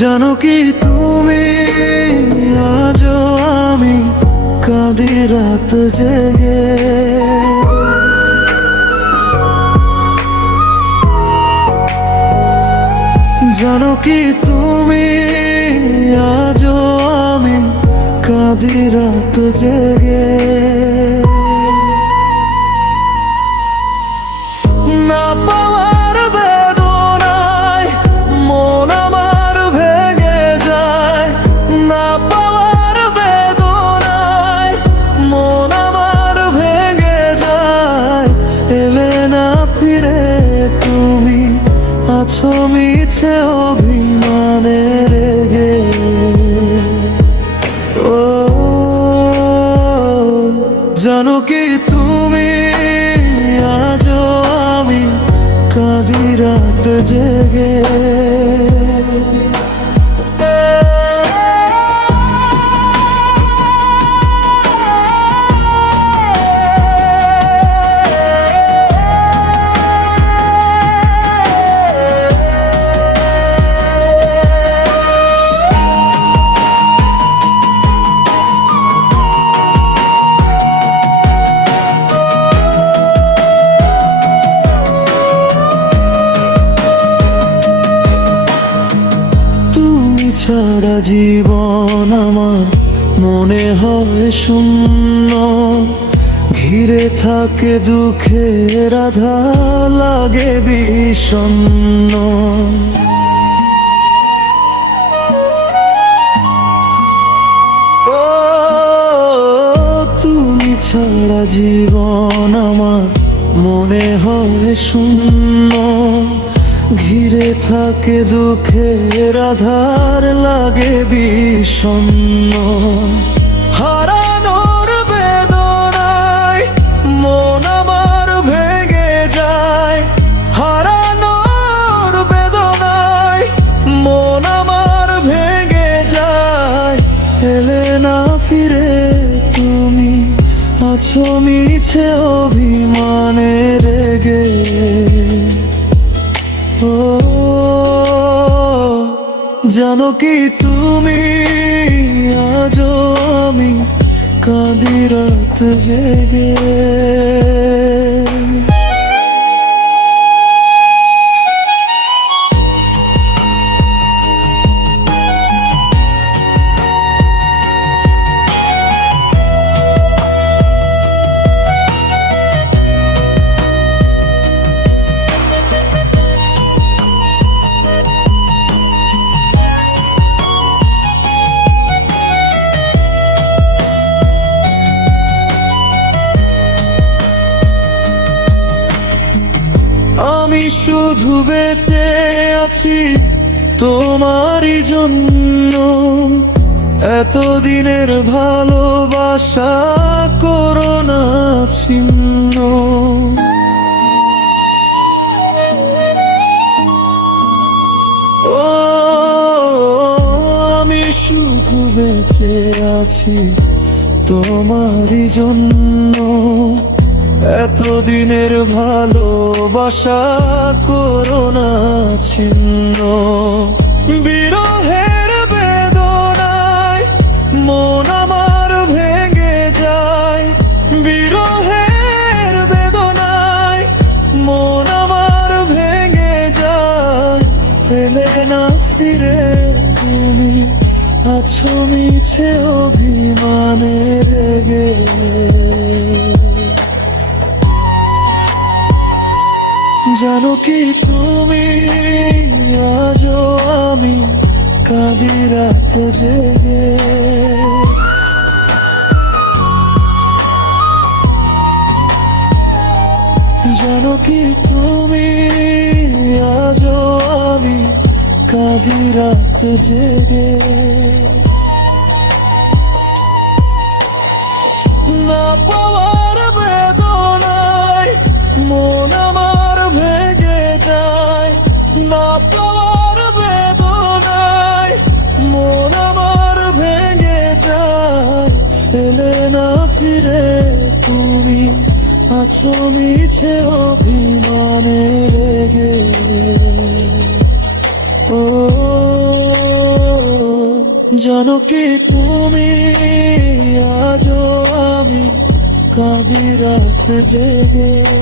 জানো কি তুমি আজও আমি কাঁদি রাত জেগে, জানো কি তুমি আজও আমি কাঁদি রাত জেগে। না পাওয়ার বেদনায় মন আমার ভেঙে যায়, না পাওয়ার বেদনায় মন আমার ভেঙে যায়। এলে না ফিরে তুমি আছো মিছে অভিমানে রেগে। ও জানো কি তুমি আজও আমি কাঁদি রাত জেগে। ছাড়া জীবন আমার মনে হয় শূন্য, ঘিরে থাকে দুঃখের আধার লাগে বিষণ্ণ। ও তুমি ছাড়া জীবন আমার মনে হয় শূন্য, ঘিরে থাকে দুঃখের আধার লাগে বিষণ্ণ। হারানোর বেদনায় মন আমার ভেঙে যায়, হারানোর বেদনায় মন আমার ভেঙে যায়। এলে না ফিরে তুমি আছো মিছে অভিমানে রেগে। ও জানো কি তুমি আজও আমি কাঁদি রাত জেগে। আমি শুধু বেঁচে আছি তোমারই জন্য, এতদিনের ভালোবাসা করো না ছিন্ন। ও আমি শুধু বেঁচে আছি তোমারই জন্য, এতদিনের ভালোবাসা করো না ছিন্ন। বিরহের বেদনায় মন আমার ভেঙে যায়, বিরহের বেদনায় মন আমার ভেঙে যায়। এলে না ফিরে তুমি আছো মিছে অভিমানে রেগে। জানো কি তুমি আজও আমি কাঁদি রাত জেগে। জানো কি তুমি আজও আমি কাঁদি রাত জেগে। না পাওয়ার বেদনায় মন আমার মিছে অভিমানে রেগে। ও জানো কি তুমি, আজও আমি কাঁদি রাত জেগে।